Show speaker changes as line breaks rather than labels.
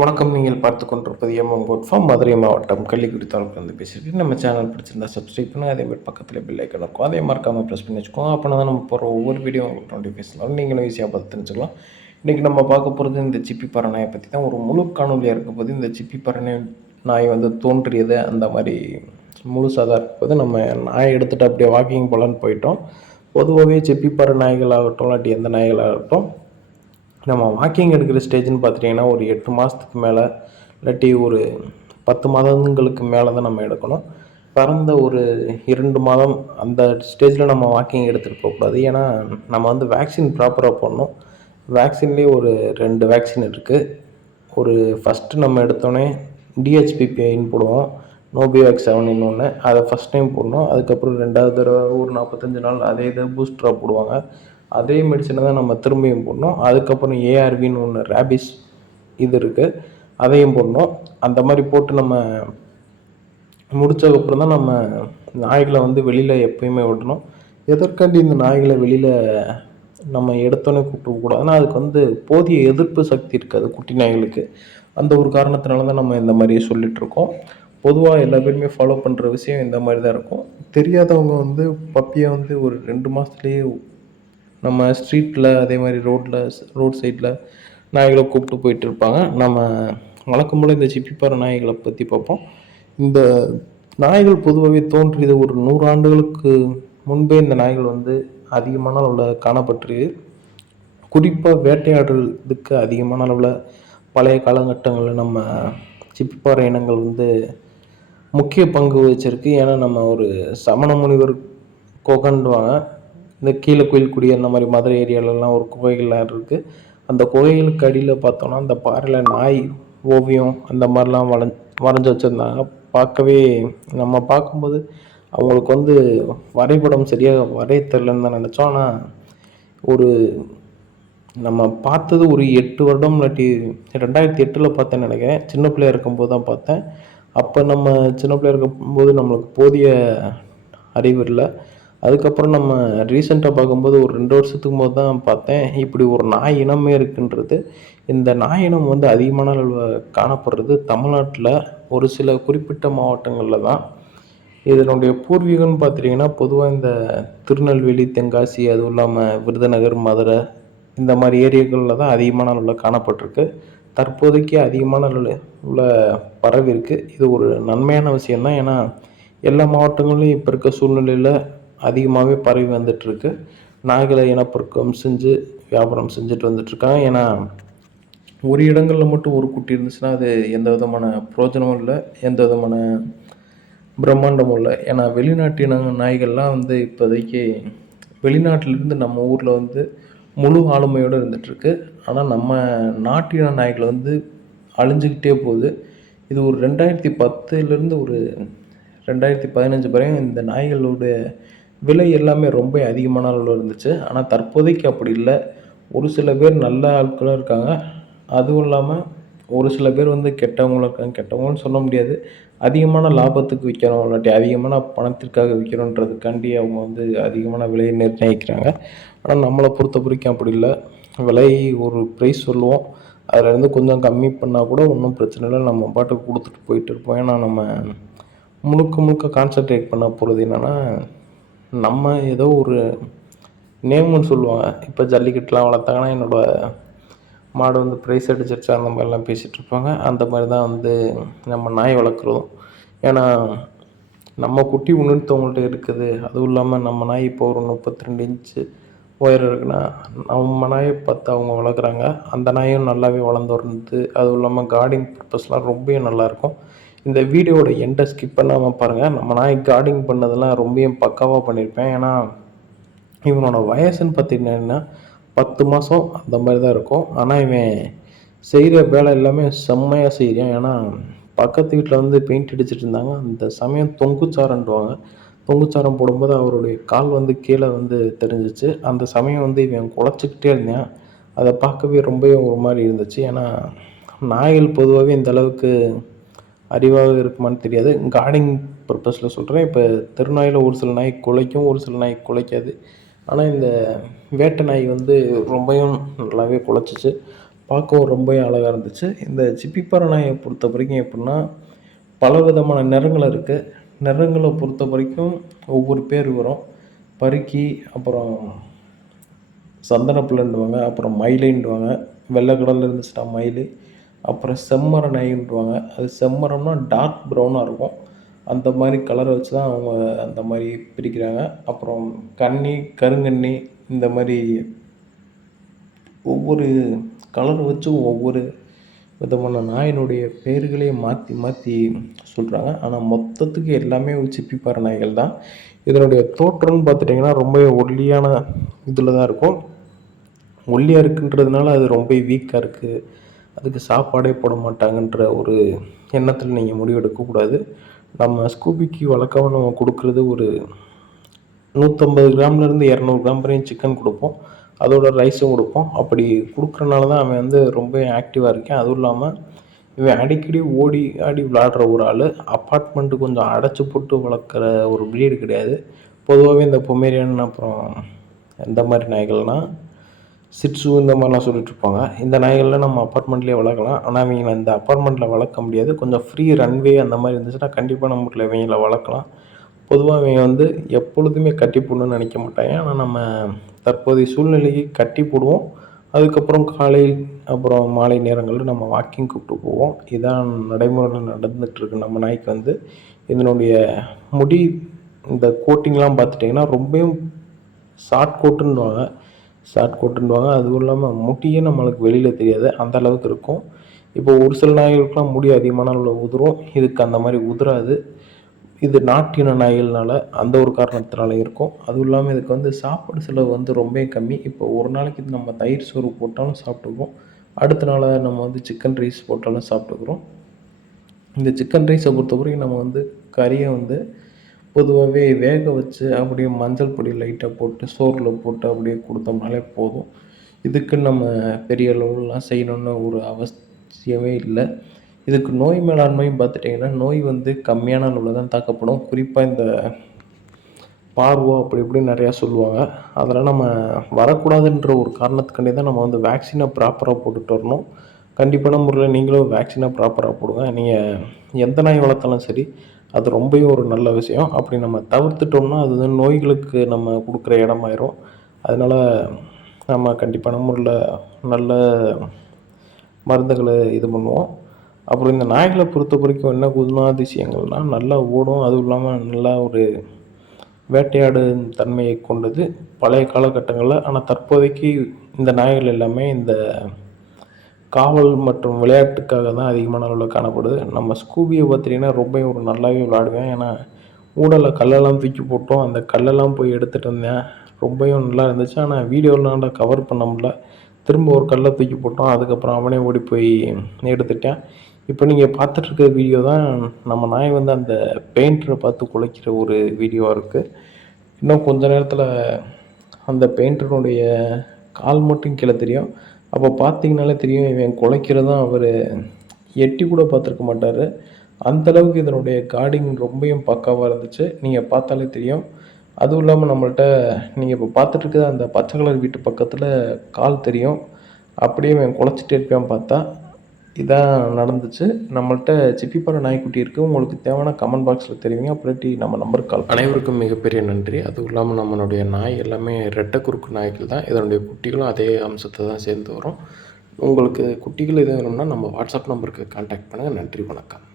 வணக்கம். நீங்கள் பார்த்து கொண்டிருப்பது எம்எம் குட் ஃபார்ம். மதுரை மாவட்டம் கள்ளிக்குடி தாலுக்கு வந்து பேசியிருக்கேன். நம்ம சேனல் பிடிச்சிருந்தா சப்ஸ்கிரைப் பண்ணுங்கள் அதே மாதிரி பக்கத்தில் பில் ஐக்கன் இருக்கும். அதே மறக்காமல் ப்ரெஸ் பண்ணி வச்சுக்கோங்க. அப்போ தான் நம்ம போகிற ஒவ்வொரு வீடியோ உங்களுக்கு நோட்டிஃபிகேஷன் நீங்களும் ஈஸியாக பார்த்து தெரிஞ்சுக்கலாம். இன்றைக்கி நம்ம பார்க்க போகிறது இந்த சிப்பி பறநாயை பற்றி தான். ஒரு முழு காணொலியாக இருக்க போது இந்த சிப்பி பறனை நாய் வந்து தோன்றியது. அந்த மாதிரி முழுசாக தான் இருக்கும்போது நம்ம நாயை எடுத்துகிட்டு அப்படியே வாக்கிங் போகலான்னு போயிட்டோம். பொதுவாகவே சிப்பி பற நாய்கள் ஆகட்டும் இல்லாட்டி எந்த நாய்களாகட்டும் நம்ம வாக்கிங் எடுக்கிற ஸ்டேஜ்னு பார்த்துட்டிங்கன்னா ஒரு எட்டு மாதத்துக்கு மேலே இல்லாட்டி ஒரு பத்து மாதங்களுக்கு மேலே தான் நம்ம எடுக்கணும். பிறந்த ஒரு இரண்டு மாதம் அந்த ஸ்டேஜில் நம்ம வாக்கிங் எடுத்துகிட்டு போகக்கூடாது ஏன்னா நம்ம வந்து வேக்சின் ப்ராப்பராக போடணும். வேக்சின்லேயே ஒரு ரெண்டு வேக்சின் இருக்குது ஒரு ஃபஸ்ட்டு நம்ம எடுத்தோடனே டிஹெச்பிபிஐன்னு போடுவோம். நோபிவேக் செவனின்னு ஒன்று அதை ஃபஸ்ட் டைம் போடணும். அதுக்கப்புறம் ரெண்டாவது தடவை ஒரு நாற்பத்தஞ்சு நாள் அதே இதை பூஸ்டராக போடுவாங்க. அதே மெடிசனை தான் நம்ம திரும்பியும் போடணும். அதுக்கப்புறம் ஏஆர்வின்னு ஒன்று ரேபிஸ் இது இருக்குது அதையும் போடணும். அந்த மாதிரி போட்டு நம்ம முடித்ததுக்கப்புறம் தான் நம்ம நாய்களை வந்து வெளியில் எப்பயுமே விடணும். எதற்காண்டி இந்த நாய்களை வெளியில் நம்ம எடுத்தோன்னே கூப்பிடக்கூடாதுன்னா அதுக்கு வந்து போதிய எதிர்ப்பு சக்தி இருக்காது குட்டி நாய்களுக்கு. அந்த ஒரு காரணத்தினால தான் நம்ம இந்த மாதிரி சொல்லிகிட்ருக்கோம் பொதுவாக எல்லா பேருமே ஃபாலோ பண்ணுற விஷயம் இந்த மாதிரி தான் இருக்கும். தெரியாதவங்க வந்து பப்பியை வந்து ஒரு ரெண்டு மாதத்துலேயே நம்ம ஸ்ட்ரீட்டில் அதே மாதிரி ரோட்டில் ரோட் சைடில் நாய்களை கூப்பிட்டு போயிட்டு இருப்பாங்க. நம்ம வழக்கம் போல் இந்த சிப்பிப்பாறை நாய்களை பற்றி பார்ப்போம். இந்த நாய்கள் பொதுவாகவே தோன்றியது ஒரு நூறு ஆண்டுகளுக்கு முன்பே இந்த நாய்கள் வந்து அதிகமான அளவில் காணப்பட்டிருக்கு. குறிப்பாக வேட்டையாடுறதுக்கு அதிகமான அளவில் பழைய காலகட்டங்களில் நம்ம சிப்பிப்பாறை இனங்கள் வந்து முக்கிய பங்கு வச்சிருக்கு ஏன்னா நம்ம ஒரு சமண முனிவர் கொகண்டுவாங்க இந்த கீழே குடி அந்த மாதிரி மதுரை ஏரியாலலாம் ஒரு குகைகள்லாம் இருக்குது அந்த குகைகளுக்கு அடியில் பார்த்தோன்னா அந்த பாறையில் நாய் ஓவியம் அந்த மாதிரிலாம் வள வரைஞ்சி வச்சுருந்தாங்க. பார்க்கவே நம்ம பார்க்கும்போது அவங்களுக்கு வந்து வரைபடம் சரியாக வரைய தெரிலன்னு தான் நினச்சோம். ஆனால் ஒரு நம்ம பார்த்தது ஒரு எட்டு வருடம் இல்லாட்டி ரெண்டாயிரத்தி எட்டில் பார்த்தேன்னு நினைக்கிறேன். சின்ன பிள்ளையா இருக்கும்போது தான் பார்த்தேன். அப்போ நம்ம சின்ன பிள்ளையா இருக்கும்போது நம்மளுக்கு போதிய அறிவு இல்லை. அதுக்கப்புறம் நம்ம ரீசெண்டாக பார்க்கும்போது ஒரு ரெண்டு வருஷத்துக்கு போது தான் பார்த்தேன். இப்படி ஒரு நாய் இனமே இருக்குன்றது. இந்த நாய் இனம் வந்து அதிகமான அளவில் காணப்படுறது தமிழ்நாட்டில் ஒரு சில குறிப்பிட்ட மாவட்டங்களில் தான். இதனுடைய பூர்வீகம்னு பார்த்துட்டிங்கன்னா பொதுவாக இந்த திருநெல்வேலி தென்காசி அதுவும் இல்லாமல் விருதுநகர் மதுரை இந்த மாதிரி ஏரியாக்களில் தான் அதிகமான அளவில் காணப்பட்டிருக்கு. தற்போதைக்கு அதிகமான அளவில் உள்ள பரவி இருக்குது இது ஒரு நன்மையான விஷயந்தான் ஏன்னா எல்லா மாவட்டங்கள்லையும் இப்போ இருக்க சூழ்நிலையில் அதிகமாகவே பரவி வந்துட்டுருக்கு நாய்களை இனப்பெருக்கம் செஞ்சு வியாபாரம் செஞ்சுட்டு வந்துட்டுருக்காங்க ஏன்னா ஒரு இடங்களில் மட்டும் ஒரு குட்டி இருந்துச்சுன்னா அது எந்த விதமான பிரோஜனமும் இல்லை எந்த விதமான பிரம்மாண்டமும் இல்லை. ஏன்னா வெளிநாட்டின நாய்கள்லாம் வந்து இப்போதைக்கு வெளிநாட்டிலேருந்து நம்ம ஊரில் வந்து முழு ஆளுமையோடு இருந்துகிட்ருக்கு ஆனால் நம்ம நாட்டின நாய்கள் வந்து அழிஞ்சிக்கிட்டே போகுது. இது ஒரு ரெண்டாயிரத்தி பத்துலேருந்து ஒரு ரெண்டாயிரத்தி பதினஞ்சு வரையும் இந்த நாய்களுடைய விலை எல்லாமே ரொம்ப அதிகமான அளவில் இருந்துச்சு. ஆனால் தற்போதைக்கு அப்படி இல்லை. ஒரு சில பேர் நல்ல ஆட்களும் இருக்காங்க. அதுவும் இல்லாமல் ஒரு சில பேர் வந்து கெட்டவங்களும் இருக்காங்க. கெட்டவங்களும் சொல்ல முடியாது. அதிகமான லாபத்துக்கு விற்கிறோம் இல்லாட்டி அதிகமான பணத்திற்காக விற்கிறோன்றதுக்காண்டி அவங்க வந்து அதிகமான விலையை நிர்ணயிக்கிறாங்க. ஆனால் நம்மளை பொறுத்த வரைக்கும் அப்படி இல்லை. விலை ஒரு ப்ரைஸ் சொல்லுவோம். அதிலேருந்து கொஞ்சம் கம்மி பண்ணால் கூட ஒன்றும் பிரச்சனை இல்லை. நம்ம பாட்டுக்கு கொடுத்துட்டு போயிட்டு இருப்போம். ஏன்னா நம்ம முழுக்க முழுக்க கான்சன்ட்ரேட் பண்ண போகிறது என்னென்னா நம்ம ஏதோ ஒரு நேம்னு சொல்லுவாங்க. இப்போ ஜல்லிக்கட்டுலாம் வளர்த்தாங்கன்னா என்னோடய மாடு வந்து ப்ரைஸ் அடிச்சிருச்சு? அந்த மாதிரிலாம் பேசிகிட்ருப்பாங்க அந்த மாதிரி தான் வந்து நம்ம நாய் வளர்க்குறதும் ஏன்னா நம்ம குட்டி உணர்த்தவங்கள்ட்ட இருக்குது. அதுவும் இல்லாமல் நம்ம நாய் இப்போ ஒரு முப்பத்தி ரெண்டு இன்ச்சு உயரம் இருக்குன்னா நம்ம நாயை பார்த்து அவங்க வளர்க்குறாங்க. அந்த நாயும் நல்லாவே வளர்ந்து வந்து அதுவும் இல்லாமல் கார்டிங் பர்பஸ்லாம் ரொம்பவே நல்லாயிருக்கும் இந்த வீடியோவோட எண்டை ஸ்கிப் பண்ணாமல் பாருங்கள் நம்ம நான் கார்டிங் பண்ணதெல்லாம் ரொம்பவும் பக்காவாக பண்ணியிருப்பேன் ஏன்னா இவனோட வயசுன்னு பார்த்தீங்கன்னா பத்து மாதம் அந்த மாதிரி தான் இருக்கும். ஆனால் இவன் செய்கிற வேலை எல்லாமே செம்மையாக செய்கிறான் ஏன்னா பக்கத்து வீட்டில் வந்து பெயிண்ட் அடிச்சிட்டு இருந்தாங்க. அந்த சமயம் தொங்குச்சாரன்டுவாங்க தொங்குச்சாரம் போடும்போது அவருடைய கால் வந்து கீழே வந்து தெரிஞ்சிச்சு. அந்த சமயம் வந்து இவன் குழச்சிக்கிட்டே இருந்தேன். அதை பார்க்கவே ரொம்பவே ஒரு மாதிரி இருந்துச்சு. ஏன்னா நாய்கள் பொதுவாகவே இந்த அளவுக்கு அறிவாக இருக்குமான்னு தெரியாது. கார்டிங் பர்பஸில் சொல்கிறேன் இப்போ தெருநாயில் ஒரு சில நாய் குலைக்கும் ஒரு சில நாய் குலைக்காது. ஆனால் இந்த வேட்டை நாய் வந்து ரொம்பவும் நல்லாவே குலைச்சிச்சு. பார்க்கவும் ரொம்பவே அழகாக இருந்துச்சு. இந்த சிப்பிப்பாறை நாயை பொறுத்த வரைக்கும் எப்படின்னா பல விதமான நிறங்கள் இருக்குது நிறங்களை பொறுத்த வரைக்கும் ஒவ்வொரு பேர் வரும். பருக்கி அப்புறம் சந்தனப்புல்லுன்னுவாங்க அப்புறம் மயிலைன்னுவாங்க. வெள்ளை கடலில் இருந்துச்சுன்னா மயில். அப்புறம் செம்மர நாயின்னுவாங்க அது செம்மரம்னா டார்க் ப்ரௌனாக இருக்கும். அந்த மாதிரி கலரை வச்சு தான் அவங்க அந்த மாதிரி பிரிக்கிறாங்க. அப்புறம் கன்னி கருங்கன்னி இந்த மாதிரி ஒவ்வொரு கலரை வச்சும் ஒவ்வொரு விதமான நாயினுடைய பெயர்களையும் மாற்றி மாற்றி சொல்கிறாங்க ஆனால் மொத்தத்துக்கு எல்லாமே சிப்பிப்பாறை நாய்கள் தான். இதனுடைய தோற்றம்னு பார்த்துட்டிங்கன்னா ரொம்பவே ஒல்லியான இதில் தான் இருக்கும். ஒல்லியாக இருக்குன்றதுனால அது ரொம்ப வீக்காக இருக்குது அதுக்கு சாப்பாடே போட மாட்டாங்கன்ற ஒரு எண்ணத்தில் நீங்கள் முடிவெடுக்கக்கூடாது நம்ம ஸ்கூபிக்கு வழக்கமாக நம்ம கொடுக்குறது ஒரு நூற்றம்பது கிராம்லேருந்து இரநூறு கிராம் வரையும் சிக்கன் கொடுப்போம். அதோட ரைஸும் கொடுப்போம். அப்படி கொடுக்குறனால தான் அவன் வந்து ரொம்ப ஆக்டிவாக இருக்கேன். அதுவும் இல்லாமல் இவன் அடிக்கடி ஓடி ஆடி விளாடுற ஒரு ஆள். அப்பார்ட்மெண்ட்டு கொஞ்சம் அடைச்சி போட்டு வளர்க்குற ஒரு பிரீடு கிடையாது. பொதுவாகவே இந்த பொமேரியன் அப்புறம் இந்த மாதிரி நாய்கள்னால் சிட்ஸு இந்த மாதிரிலாம் சொல்லிகிட்ருப்பாங்க இந்த நாய்கள்லாம் நம்ம அப்பார்ட்மெண்ட்லேயே வளர்க்கலாம். ஆனால் இவங்களை இந்த அப்பார்ட்மெண்ட்டில் வளர்க்க முடியாது. கொஞ்சம் ஃப்ரீ ரன்வே அந்த மாதிரி இருந்துச்சுன்னா கண்டிப்பாக நம்ம வீட்டில் இவங்கள வளர்க்கலாம். பொதுவாக இவங்க வந்து எப்பொழுதுமே கட்டி போடணும்னு நினைக்க மாட்டாங்க. ஆனால் நம்ம தற்போதைய சூழ்நிலைக்கு கட்டி போடுவோம். அதுக்கப்புறம் காலை அப்புறம் மாலை நேரங்களில் நம்ம வாக்கிங் கூப்பிட்டு போவோம். இதான் நடைமுறையில் நடந்துகிட்ருக்கு நம்ம நாய்க்கு வந்து. இதனுடைய முடி இந்த கோட்டிங்லாம் பார்த்துட்டிங்கன்னா ரொம்பவும் ஷார்ட் கோட்டுன்னுவாங்க ஷார்ட் கோட்டுன்னுவாங்க அதுவும் இல்லாமல் முடியே நம்மளுக்கு வெளியில் தெரியாது. அந்த அளவுக்கு இருக்கும். இப்போ ஒரு சில நாய்களுக்கெலாம் முடி அதிகமான அளவில் உதிரும். இதுக்கு அந்த மாதிரி உதிராது. இது நாட்டின நாய்கள்னால அந்த ஒரு காரணத்தினால இருக்கும். அதுவும் இல்லாமல் இதுக்கு வந்து சாப்பாடு செலவு வந்து ரொம்ப கம்மி. இப்போ ஒரு நாளைக்கு நம்ம தயிர் சோறு போட்டாலும் சாப்பிட்டுக்குவோம். அடுத்த நாளாக நம்ம வந்து சிக்கன் ரைஸ் போட்டாலும் சாப்பிட்டுக்குறோம். இந்த சிக்கன் ரைஸை பொறுத்த வரைக்கும் நம்ம வந்து கறியை வந்து பொதுவாகவே வேக வச்சு அப்படியே மஞ்சள் பொடி லைட்டாக போட்டு சோறில் போட்டு அப்படியே கொடுத்தோம்னாலே போதும். இதுக்கு நம்ம பெரிய அளவுலாம் செய்யணுன்னு ஒரு அவசியமே இல்லை. இதுக்கு நோய் மேலாண்மையும் பார்த்துட்டிங்கன்னா நோய் வந்து கம்மியான அளவில் தான் தாக்கப்படும். குறிப்பாக இந்த பார்வோ அப்படி இப்படின்னு நிறையா சொல்லுவாங்க. அதெல்லாம் நம்ம வரக்கூடாதுன்ற ஒரு காரணத்துக்காண்டி தான் நம்ம வந்து வேக்சினை ப்ராப்பராக போட்டுட்டு வரணும். கண்டிப்பான முறையில் நீங்களும் வேக்சினை ப்ராப்பராக போடுங்க. நீங்கள் எந்த நாய் வளர்த்தாலும் சரி அது ரொம்பவே ஒரு நல்ல விஷயம். அப்படி நம்ம தவிர்த்துட்டோம்னா அது வந்து நோய்களுக்கு நம்ம கொடுக்குற இடமாயிரும். அதனால் நம்ம கண்டிப்பான முறையில் நல்ல மருந்துகளை இது பண்ணுவோம். அப்புறம் இந்த நாய்களை பொறுத்த வரைக்கும் என்ன குணாதிசயங்கள்னால் நல்லா ஓடும். அதுவும் இல்லாமல் நல்லா ஒரு வேட்டையாடும் தன்மையை கொண்டது. பழைய காலகட்டங்களில் ஆனால் தற்போதைக்கு இந்த நாய்கள் எல்லாமே இந்த காவல் மற்றும் விளையாட்டுக்காக தான் அதிகமான அளவில் காணப்படுது. நம்ம ஸ்கூபியை பார்த்துட்டிங்கன்னா ரொம்ப ஒரு நல்லாவே விளாடுவேன் ஏன்னா ஊடலில் கல்லெல்லாம் தூக்கி போட்டோம். அந்த கல்லெல்லாம் போய் எடுத்துகிட்டு இருந்தேன் ரொம்பவும் நல்லா இருந்துச்சு. ஆனால் வீடியோலாம் கவர் பண்ண முடில திரும்ப ஒரு கல்லை தூக்கி போட்டோம். அதுக்கப்புறம் அவனே ஓடி போய் எடுத்துட்டேன். இப்போ நீங்கள் பார்த்துட்ருக்க வீடியோ தான் நம்ம நாய் வந்து அந்த பெயிண்டரை பார்த்து குலைக்கிற ஒரு வீடியோவாக இருக்குது இன்னும் கொஞ்ச நேரத்தில் அந்த பெயிண்டருடைய கால் மட்டும் கீழே தெரியும். அப்போ பார்த்தீங்கனாலே தெரியும் இவன் குலைக்கிறதும் அவர் எட்டி கூட பார்த்துருக்க மாட்டார். அந்தளவுக்கு இதனுடைய கார்டிங் ரொம்பையும் பக்காவாக இருந்துச்சு. நீங்கள் பார்த்தாலே தெரியும். அதுவும் இல்லாமல் நம்மள்ட்ட நீங்கள் இப்போ பார்த்துட்ருக்க அந்த பச்சை கலர் வீட்டு பக்கத்தில் கால் தெரியும். அப்படியே இவன் குலைச்சிட்டே இருப்பான் பார்த்தா இதான் நடந்துச்சு. நம்மள்ட்ட சிப்பிப்பாறை நாய்க்குட்டி இருக்குது உங்களுக்கு தேவையான கமெண்ட் பாக்ஸில் தெரிவிங்க. அப்புறட்டி நம்ம நம்பருக்கு கால் அனைவருக்கும் மிகப்பெரிய நன்றி. அதுவும் இல்லாமல் நம்மளுடைய நாய் எல்லாமே ரெட்டை குறுக்கு நாய்கள் தான். இதனுடைய குட்டிகளும் அதே அம்சத்தை தான் சேர்ந்து வரும். உங்களுக்கு குட்டிகள் எதுவும் வேணும்னா நம்ம வாட்ஸ்அப் நம்பருக்கு கான்டாக்ட் பண்ணுங்கள் நன்றி வணக்கம்.